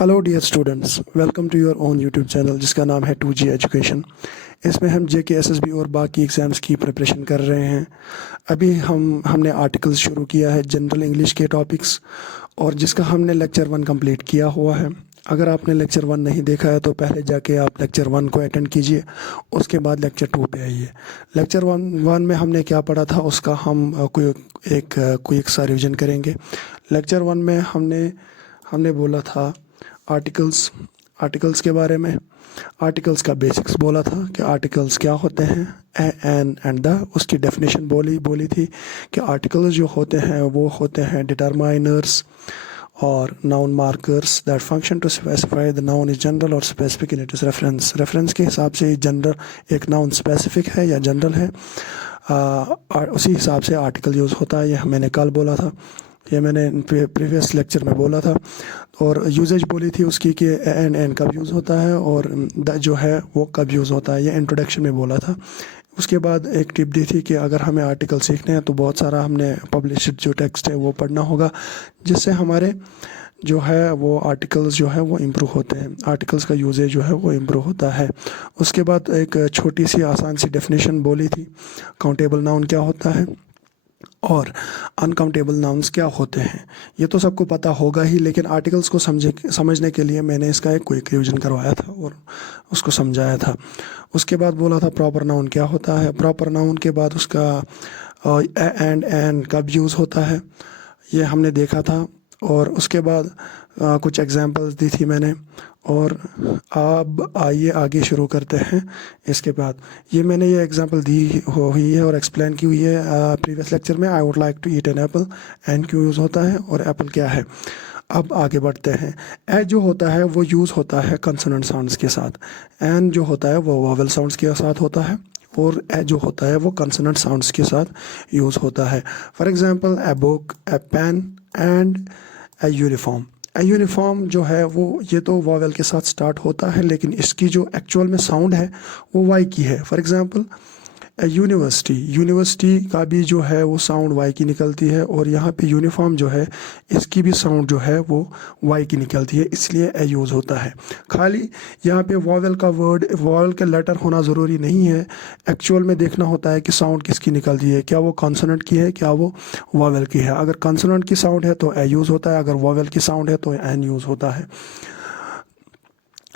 Hello dear students, welcome to your own YouTube channel जिसका नाम है 2G एजुकेशन। इसमें हम जेके एसएसबी और बाकी एग्ज़ाम्स की प्रिपरेशन कर रहे हैं। अभी हमने आर्टिकल्स शुरू किया है जनरल इंग्लिश के टॉपिक्स, और जिसका हमने लेक्चर 1 कंप्लीट किया हुआ है। अगर आपने लेक्चर 1 नहीं देखा है तो पहले जाके आप लेक्चर 1 को अटेंड कीजिए, उसके बाद लेक्चर 2 पे आइए। लेक्चर 1 में हमने क्या पढ़ा था उसका हम क्विक सा रिवीजन करेंगे। लेक्चर 1 में हमने बोला था आर्टिकल्स के बारे में। आर्टिकल्स का बेसिक्स बोला था कि आर्टिकल्स क्या होते हैं, एन एंड द, उसकी डेफिनेशन बोली थी कि आर्टिकल्स जो होते हैं वो होते हैं डिटरमाइनर्स और noun markers that function to specify the noun is general और स्पेसिफिक इन इट्स रेफरेंस के हिसाब से जनरल एक नाउन स्पेसिफिक है या जनरल है, उसी हिसाब से आर्टिकल यूज़ होता है। ये मैंने कल बोला था, ये मैंने प्रीवियस लेक्चर में बोला था। और यूजेज बोली थी उसकी कि एन कब यूज़ होता है और द जो है वो कब यूज़ होता है, ये इंट्रोडक्शन में बोला था। उसके बाद एक टिप दी थी कि अगर हमें आर्टिकल सीखने हैं तो बहुत सारा हमने पब्लिश्ड जो टेक्स्ट है वो पढ़ना होगा, जिससे हमारे जो है वो आर्टिकल्स जो है वो इम्प्रूव होते हैं, आर्टिकल्स का यूजेज जो है वो इम्प्रूव होता है। उसके बाद एक छोटी सी आसान सी डेफिनेशन बोली थी, काउंटेबल नाउन क्या होता है और अनकाउंटेबल नाउन्स क्या होते हैं। ये तो सबको पता होगा ही, लेकिन आर्टिकल्स को समझने के लिए मैंने इसका एक क्विक रिवीजन करवाया था और उसको समझाया था। उसके बाद बोला था प्रॉपर नाउन क्या होता है। प्रॉपर नाउन के बाद उसका एंड कब यूज़ होता है ये हमने देखा था। और उसके बाद कुछ एग्जांपल्स दी थी मैंने। और अब आइए आगे शुरू करते हैं। इसके बाद मैंने ये एग्जांपल दी हुई है और एक्सप्लेन की हुई है प्रीवियस लेक्चर में। I would like to eat an apple, an क्यों यूज़ होता है और एप्पल क्या है। अब आगे बढ़ते हैं। ए जो होता है वो यूज़ होता है कंसोनेंट साउंड्स के साथ, एन जो होता है वो वोवेल साउंड्स के साथ होता है, और ए जो होता है वो कंसोनेंट साउंड्स के साथ यूज़ होता है। For example a book, a pen and a uniform. A uniform जो है वो ये तो वॉवेल के साथ स्टार्ट होता है, लेकिन इसकी जो एक्चुअल में साउंड है वो वाई की है। फॉर एग्जांपल यूनिवर्सिटी का भी जो है वो साउंड वाई की निकलती है, और यहाँ पे यूनिफॉर्म जो है इसकी भी साउंड जो है वो वाई की निकलती है, इसलिए ए यूज़ होता है। खाली यहाँ पे वॉवेल का लेटर होना ज़रूरी नहीं है। एक्चुअल में देखना होता है कि साउंड किसकी निकलती है, क्या वो कॉन्सोनेंट की है, क्या वो वॉवेल की है। अगर कॉन्सोनेंट की साउंड है तो ए यूज़ होता है, अगर वॉवेल की साउंड है तो एन यूज़ होता है।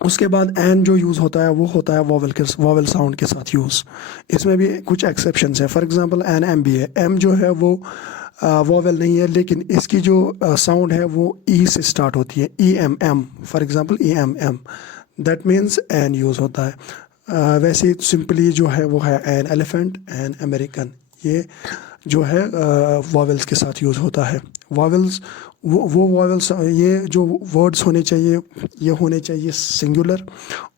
उसके बाद एन जो यूज़ होता है वो होता है वॉवेल साउंड के साथ यूज़। इसमें भी कुछ एक्सेप्शंस है। For example an M B है, एम जो है वो वॉवेल नहीं है, लेकिन इसकी जो साउंड है वो ई से स्टार्ट होती है, E M M. For example E M M, that means an use होता है। वैसे ही सिंपली जो है वो है एन एलिफेंट, एन अमेरिकन, ये जो है वॉवेल्स के साथ यूज़ होता है। वॉवेल्स वो वॉवेल्स, ये जो वर्ड्स होने चाहिए ये होने चाहिए सिंगुलर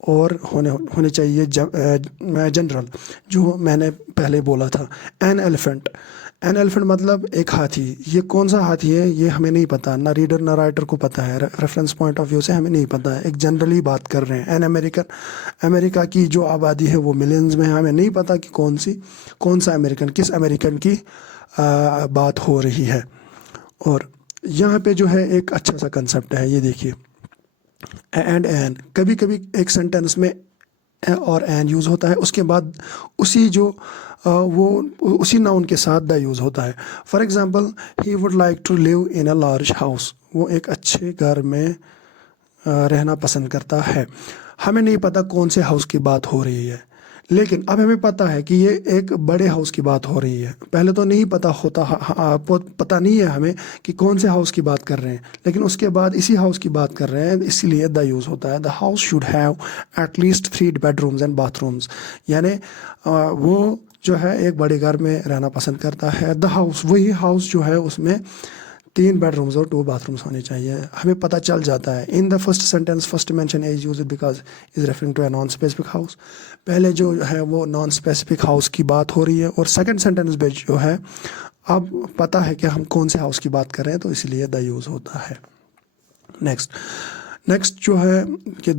और होने चाहिए जनरल, जो मैंने पहले बोला था। एन एलिफेंट मतलब एक हाथी। ये कौन सा हाथी है ये हमें नहीं पता, ना रीडर ना राइटर को पता है, रेफरेंस पॉइंट ऑफ व्यू से हमें नहीं पता है, एक जनरली बात कर रहे हैं। एन अमेरिकन, अमेरिका की जो आबादी है वो मिलियंस में है, हमें नहीं पता कि कौन सा अमेरिकन, किस अमेरिकन की बात हो रही है। और यहाँ पे जो है एक अच्छा सा कंसेप्ट है, ये देखिए, एंड एन। कभी कभी एक सेंटेंस में ए और एन यूज़ होता है, उसके बाद वो उसी नाउन के साथ द यूज़ होता है। For example he would like to live in a large house, वो एक अच्छे घर में रहना पसंद करता है। हमें नहीं पता कौन से हाउस की बात हो रही है, लेकिन अब हमें पता है कि ये एक बड़े हाउस की बात हो रही है। पहले तो नहीं पता होता, पता नहीं है हमें कि कौन से हाउस की बात कर रहे हैं, लेकिन उसके बाद इसी हाउस की बात कर रहे हैं, इसीलिए द यूज़ होता है। The house should have at least 3 bedrooms and bathrooms, यानी वो जो है एक बड़े घर में रहना पसंद करता है। द हाउस, वही हाउस जो है उसमें 3 बेडरूम्स और 2 बाथरूम्स होने चाहिए। हमें पता चल जाता है। In the first sentence first mention is used because is referring to a non specific house. पहले जो है वो नॉन स्पेसिफिक हाउस की बात हो रही है, और सेकंड सेंटेंस में जो है अब पता है कि हम कौन से हाउस की बात कर रहे हैं, तो इसलिए द यूज़ होता है। नेक्स्ट जो है कि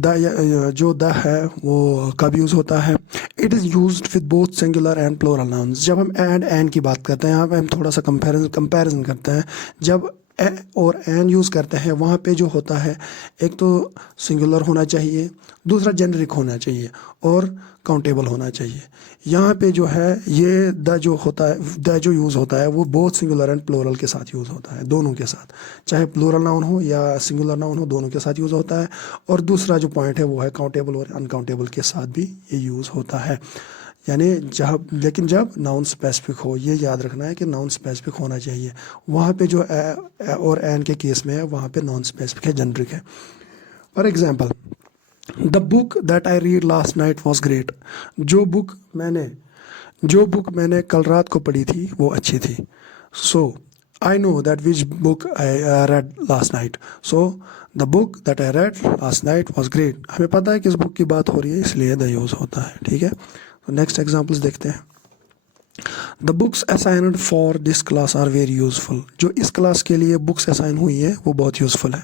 जो द है वो कब यूज़ होता है। It is used with both singular and plural nouns. जब हम एंड की बात करते हैं, यहाँ पे हम थोड़ा सा कंपैरिजन करते हैं। जब ए और एन यूज़ करते हैं वहाँ पे जो होता है एक तो सिंगुलर होना चाहिए, दूसरा जेनरिक होना चाहिए और काउंटेबल होना चाहिए। यहाँ पे जो है ये द जो होता है, द जो यूज़ होता है वो बोथ सिंगुलर एंड प्लूरल के साथ यूज़ होता है, दोनों के साथ, चाहे प्लूरल नाउन हो या सिंगुलर नाउन हो, दोनों के साथ यूज़ होता है। और दूसरा जो पॉइंट है वो है काउंटेबल और अनकाउंटेबल के साथ भी ये यूज़ होता है। यानी जब, लेकिन जब नाउन स्पेसिफिक हो, ये याद रखना है कि नाउन स्पेसिफिक होना चाहिए। वहाँ पे जो ए और एन के केस में है वहाँ पे नॉन स्पेसिफिक है, जेनरिक है। For example, the book that I read last night was great. जो बुक मैंने कल रात को पढ़ी थी वो अच्छी थी। So I know that which book I read last night. So the book that I read last night was great. हमें पता है किस बुक की बात हो रही है, इसलिए द यूज़ होता है। ठीक है, तो नेक्स्ट एग्जाम्पल्स देखते हैं। The books assigned for this class are very useful. जो इस क्लास के लिए बुक्स असाइन हुई है वो बहुत यूज़फुल है।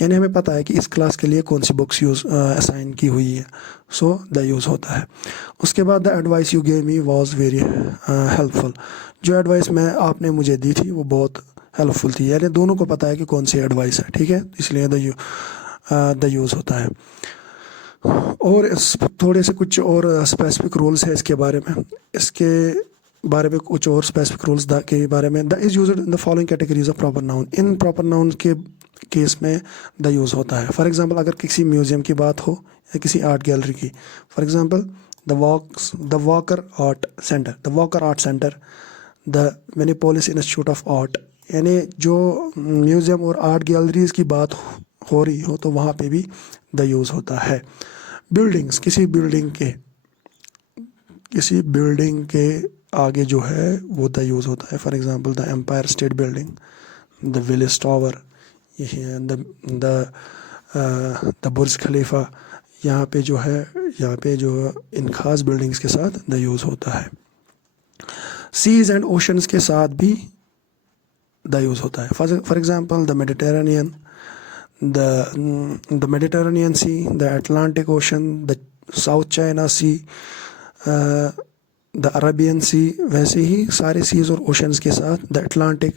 यानी हमें पता है कि इस क्लास के लिए कौन सी बुक्स असाइन की हुई है। सो द यूज़ होता है। उसके बाद the advice you gave me was very helpful. जो एडवाइस आपने मुझे दी थी वो बहुत हेल्पफुल थी। यानी दोनों को पता है कि कौन सी एडवाइस है। ठीक है, इसलिए द यूज़ होता है। और थोड़े से कुछ और स्पेसिफिक रूल्स है इसके बारे में कुछ और स्पेसिफिक रूल्स के बारे में। The is used in the following categories of proper noun. In proper noun के केस में द यूज़ होता है। फॉर एग्जांपल, अगर किसी म्यूज़ियम की बात हो या किसी आर्ट गैलरी की, for example the Walker Art Center, the Minneapolis Institute of Art. यानी जो म्यूज़ियम और आर्ट गैलरीज की बात हो रही हो तो वहाँ पे भी द यूज़ होता है। बिल्डिंग्स, किसी बिल्डिंग के आगे जो है वो द यूज़ होता है। For example, the Empire State Building, the Willis Tower, the Burj Khalifa. यहाँ पे जो इन खास बिल्डिंग्स के साथ द यूज़ होता है। सीज एंड ओशंस के साथ भी द यूज़ होता है। For example, the Mediterranean Sea, the Atlantic Ocean, the South China Sea, the Arabian Sea. वैसे ही सारे सीज और ओशंस के साथ द अटलांटिक,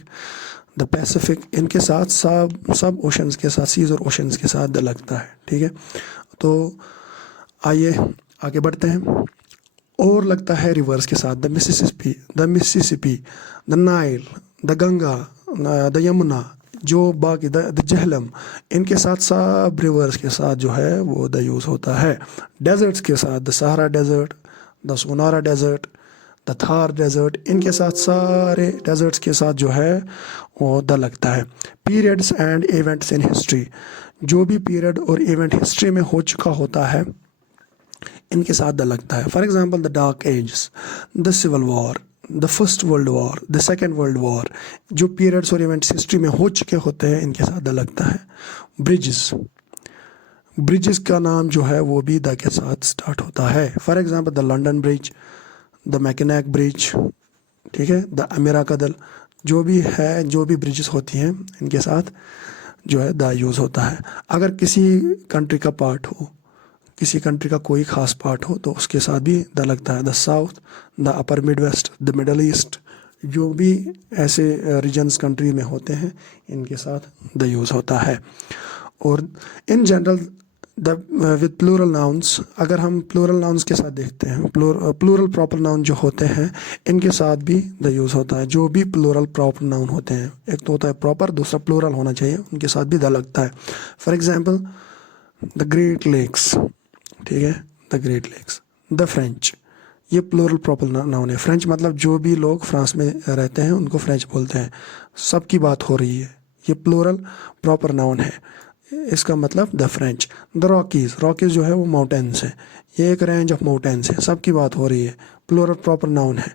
द पैसिफिक, इनके साथ सब ओशंस के साथ, सीज और ओशंस के साथ द लगता है। ठीक है, तो आइए आगे बढ़ते हैं। और लगता है रिवर्स के साथ, the Mississippi, the Nile, the Ganga, the Yamuna, जो बाकी द जहलम, इनके साथ सब रिवर्स के साथ जो है वो द यूज़ होता है। डेजर्ट्स के साथ the Sahara desert, the Sonoran desert, the Thar desert, इनके साथ सारे डेजर्ट्स के साथ जो है वो द लगता है। Periods and events in history, जो भी पीरियड और इवेंट हिस्ट्री में हो चुका होता है इनके साथ द लगता है। For example, the dark age, the civil war, the first world war, the second world war, जो पीरियड्स और इवेंट्स हिस्ट्री में हो चुके होते हैं इनके साथ द लगता है। ब्रिजेस का नाम जो है वो भी द के साथ स्टार्ट होता है। For example, the London Bridge, the Mackinac Bridge, ठीक है, द अमीरा कदल, जो भी ब्रिजेस होती हैं इनके साथ जो है द यूज़ होता है। अगर किसी कंट्री का पार्ट हो, किसी कंट्री का कोई ख़ास पार्ट हो तो उसके साथ भी द लगता है। The south, the upper mid west, the middle east, जो भी ऐसे रीजन्स कंट्री में होते हैं इनके साथ द यूज़ होता है। और in general with plural nouns, अगर हम प्लूरल नाउन्स के साथ देखते हैं, प्लूरल प्रॉपर नाउन जो होते हैं इनके साथ भी द यूज़ होता है। जो भी प्लूरल प्रॉपर नाउन होते हैं, एक तो होता है प्रॉपर, दूसरा प्लूरल होना चाहिए, उनके साथ भी द लगता है। For example, the great lakes, ठीक है, the great lakes. The French, ये प्लूरल प्रॉपर नाउन है। फ्रेंच मतलब जो भी लोग फ्रांस में रहते हैं उनको फ्रेंच बोलते हैं। सबकी बात हो रही है, ये प्लूरल प्रॉपर नाउन है, इसका मतलब the French. The Rockies, Rockies जो है वो माउंटेन्स है, ये एक रेंज ऑफ माउंटेन्स है, सबकी बात हो रही है, प्लूरल प्रॉपर नाउन है,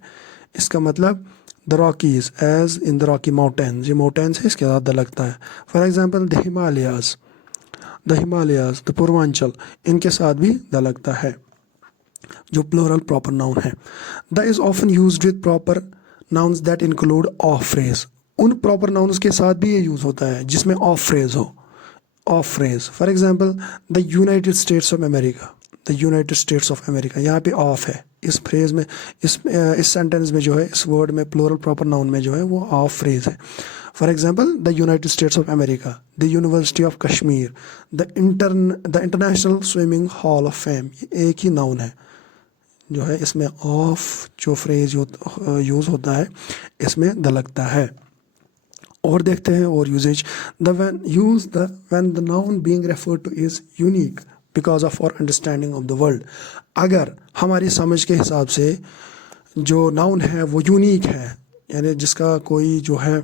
इसका मतलब the Rockies as in the Rocky mountains, ये माउंटेन्स है, इसके साथ द लगता है। For example, the Himalayas, the Purvanchal, इनके साथ भी द लगता है, जो प्लूरल प्रॉपर नाउन है। The is often used with proper nouns that include of phrase, उन प्रॉपर नाउन्स के साथ भी ये यूज़ होता है जिसमें ऑफ फ्रेज हो। Of phrase, for example, the United States of America, the United States of America, यहाँ पे ऑफ है इस फ्रेज में, इस सेंटेंस में जो है, इस वर्ड में प्लूरल प्रॉपर नाउन में जो है वो ऑफ फ्रेज है। For example the United States of America, the university of Kashmir, the international swimming hall of fame, ये एक ही नाउन है जो है, इसमें ऑफ जो फ्रेज यूज़ होता है इसमें द लगता है। और देखते हैं और uses, the when the noun being referred to is unique because of our understanding of the world. अगर हमारी समझ के हिसाब से जो नाउन है वो यूनिक है, यानी जिसका कोई जो है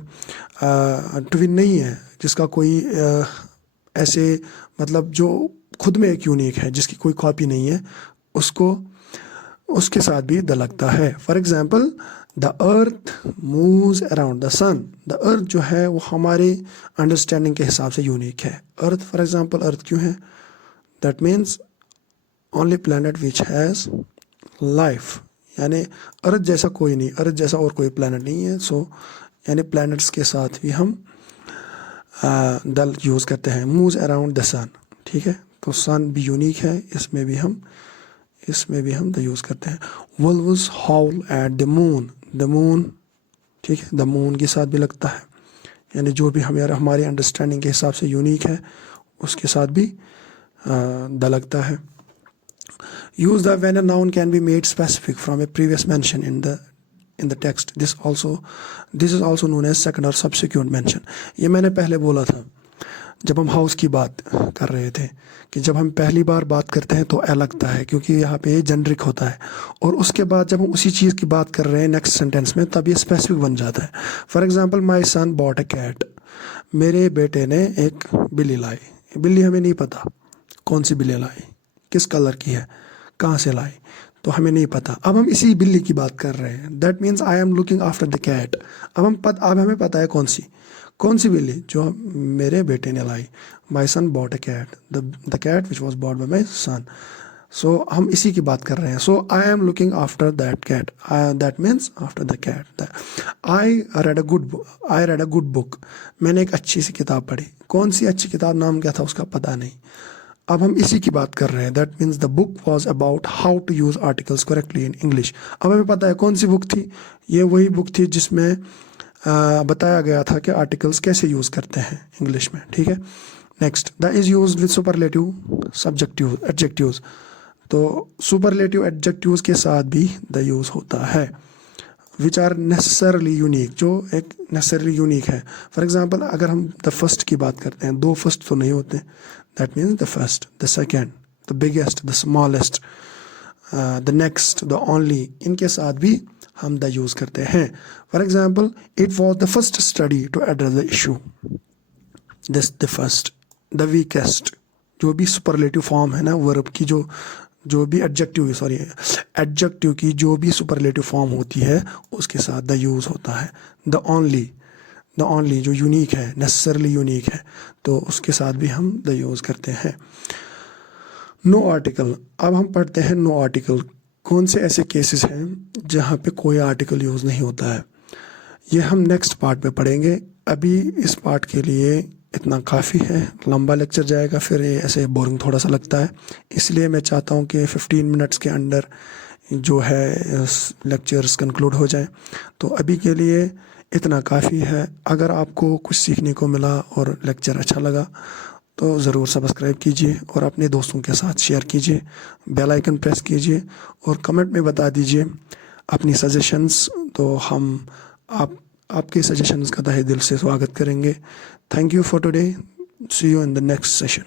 ट्विन नहीं है, जिसका कोई ऐसे मतलब जो खुद में एक यूनिक है, जिसकी कोई कॉपी नहीं है, उसको उसके साथ भी द लगता है। For example the earth moves around the sun, the earth जो है वो हमारे अंडरस्टैंडिंग के हिसाब से यूनिक है। अर्थ फॉर एग्जाम्पल अर्थ क्यों है? That means only planet which has life, यानी अर्थ जैसा कोई नहीं, अर्थ जैसा और कोई प्लैनेट नहीं है। सो यानी प्लैनेट्स के साथ भी हम द यूज़ करते हैं। मूव्स अराउंड द सन, ठीक है, तो सन भी यूनिक है, इसमें भी हम द यूज़ करते हैं। Wolves howl at the moon, the moon, ठीक है, द मून के साथ भी लगता है, यानी जो भी हमारे अंडरस्टैंडिंग के हिसाब से यूनिक है उसके साथ भी द लगता है। Use the when a noun can be made specific from a previous mention in the text, this is also known as second और सब्सिक्वेंट मेंशन। ये मैंने पहले बोला था जब हम हाउस की बात कर रहे थे कि जब हम पहली बार बात करते हैं तो ए लगता है, क्योंकि यहाँ पे जेनरिक होता है, और उसके बाद जब हम उसी चीज़ की बात कर रहे हैं नेक्स्ट सेंटेंस में, तब ये स्पेसिफिक बन जाता है। For example my son bought a cat, मेरे बेटे ने एक बिल्ली लाई। बिल्ली हमें नहीं पता कौन सी बिल्ली लाई, किस कलर की है, कहाँ से लाई, तो हमें नहीं पता। अब हम इसी बिल्ली की बात कर रहे हैं, that means I am looking after the cat. अब हमें पता है कौन सी बिल्ली, जो मेरे बेटे ने लाई। My son bought a cat, the cat which was bought by my son. So हम इसी की बात कर रहे हैं। So I am looking after that cat, that means after the cat. I read a good book, मैंने एक अच्छी सी किताब पढ़ी। कौन सी अच्छी किताब, नाम क्या था उसका पता नहीं। अब हम इसी की बात कर रहे हैं, that means the book was about how to use articles correctly in English. अब हमें पता है कौन सी बुक थी, ये वही बुक थी जिसमें बताया गया था कि आर्टिकल्स कैसे यूज़ करते हैं इंग्लिश में, ठीक है। Next, the is use with superlative subjective adjectives, तो सुपरलेटिव एडजेक्टिव्स के साथ भी द यूज़ होता है। विच आर नेसेसरली यूनिक, जो एक नेसेसरली यूनिक है। फॉर एग्जाम्पल अगर हम द फर्स्ट की बात करते हैं, दो फर्स्ट तो नहीं होते, that means the first, the second, the biggest, the smallest, the next, the only, इनके साथ भी हम द यूज़ करते हैं। For example it was the first study to address the issue, this the first, the weakest, जो भी superlative form है ना वर्ब की, जो भी एडजेक्टिव की जो भी सुपरलेटिव फॉर्म होती है उसके साथ द यूज़ होता है। द ओनली जो यूनिक है, नेसेसरली यूनिक है, तो उसके साथ भी हम द यूज़ करते हैं। नो आर्टिकल, अब हम पढ़ते हैं नो आर्टिकल। कौन से ऐसे केसेस हैं जहाँ पे कोई आर्टिकल यूज़ नहीं होता है, ये हम नेक्स्ट पार्ट में पढ़ेंगे। अभी इस पार्ट के लिए इतना काफ़ी है, लंबा लेक्चर जाएगा फिर ये ऐसे बोरिंग थोड़ा सा लगता है, इसलिए मैं चाहता हूँ कि 15 मिनट्स के अंदर जो है लेक्चर्स कंक्लूड हो जाए। तो अभी के लिए इतना काफ़ी है। अगर आपको कुछ सीखने को मिला और लेक्चर अच्छा लगा तो ज़रूर सब्सक्राइब कीजिए और अपने दोस्तों के साथ शेयर कीजिए, बेल आइकन प्रेस कीजिए और कमेंट में बता दीजिए अपनी सजेशंस। तो हम आपके सजेशंस का तहे दिल से स्वागत करेंगे। Thank you for today, see you in the next session.